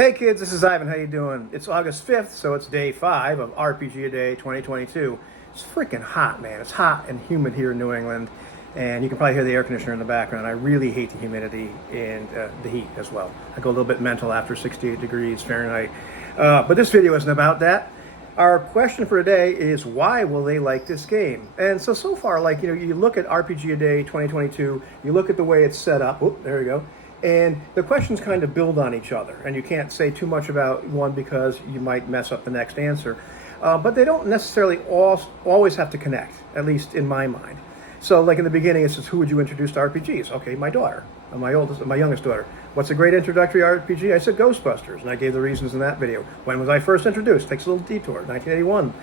Hey kids, this is Ivan. How you doing? It's August 5th, so it's day 5 of RPG A Day 2022. It's freaking hot, man. It's hot and humid here in New England, and you can probably hear the air conditioner in the background. I really hate the humidity and the heat as well. I go a little bit mental after 68 degrees Fahrenheit. But this video isn't about that. Our question for today is, why will they like this game? And so far, you look at RPG A Day 2022, you look at the way it's set up. Oh, there you go. And the questions kind of build on each other, and you can't say too much about one because you might mess up the next answer. But they don't necessarily always have to connect, at least in my mind. So, like in the beginning, it says, "Who would you introduce to RPGs?" Okay, my daughter, my youngest daughter. What's a great introductory RPG? I said Ghostbusters, and I gave the reasons in that video. When was I first introduced? Takes a little detour. 1981.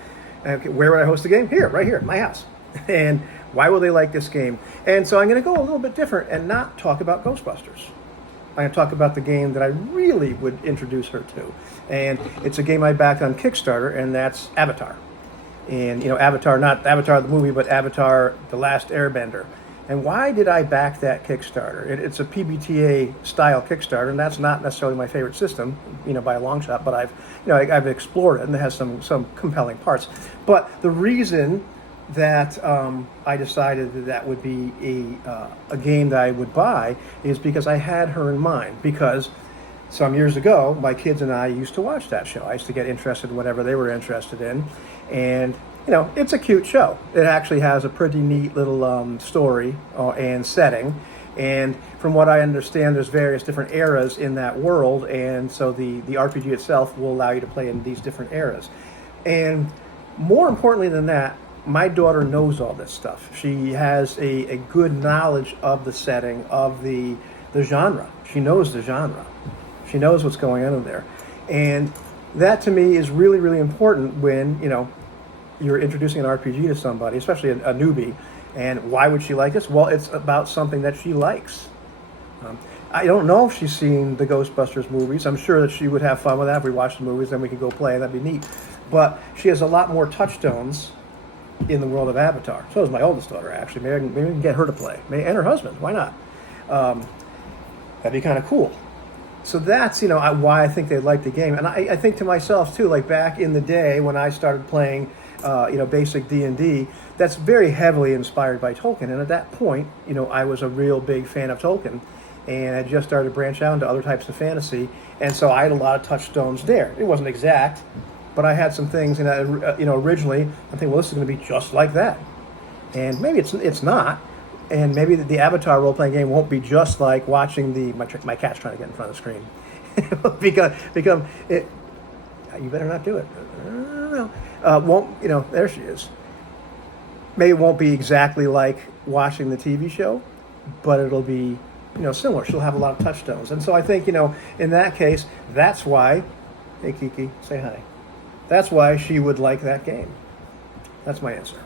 Okay, where would I host the game? Here, right here, at my house. And why will they like this game? And so I'm going to go a little bit different and not talk about Ghostbusters. I'm going to talk about the game that I really would introduce her to. And it's a game I backed on Kickstarter, and that's Avatar. And, Avatar, not Avatar the movie, but Avatar The Last Airbender. And why did I back that Kickstarter? It's a PBTA-style Kickstarter, and that's not necessarily my favorite system, by a long shot, but I've explored it, and it has some compelling parts. But the reason that I decided that would be a game that I would buy is because I had her in mind. Because some years ago, my kids and I used to watch that show. I used to get interested in whatever they were interested in. And, it's a cute show. It actually has a pretty neat little story and setting. And from what I understand, there's various different eras in that world. And so the RPG itself will allow you to play in these different eras. And more importantly than that, my daughter knows all this stuff. She has a good knowledge of the setting, of the genre. She knows the genre. She knows what's going on in there. And that to me is really, really important when, you're introducing an RPG to somebody, especially a newbie. And why would she like this? Well, it's about something that she likes. I don't know if she's seen the Ghostbusters movies. I'm sure that she would have fun with that. If we watch the movies, then we could go play, and that'd be neat. But she has a lot more touchstones in the world of Avatar. So is my oldest daughter, actually. Maybe we can get her to play. And her husband. Why not? That'd be kind of cool. So that's, why I think they like the game. And I think to myself, too, like back in the day when I started playing, basic D&D, that's very heavily inspired by Tolkien. And at that point, I was a real big fan of Tolkien. And I just started to branch out into other types of fantasy. And so I had a lot of touchstones there. It wasn't exact, but I had some things, originally, I'm thinking, well, this is going to be just like that. And maybe it's not. And maybe the Avatar role-playing game won't be just like watching my cat's trying to get in front of the screen. You better not do it. I don't know. There she is. Maybe it won't be exactly like watching the TV show, but it'll be, similar. She'll have a lot of touchstones. And so I think, in that case, that's why, hey Kiki, say hi. That's why she would like that game. That's my answer.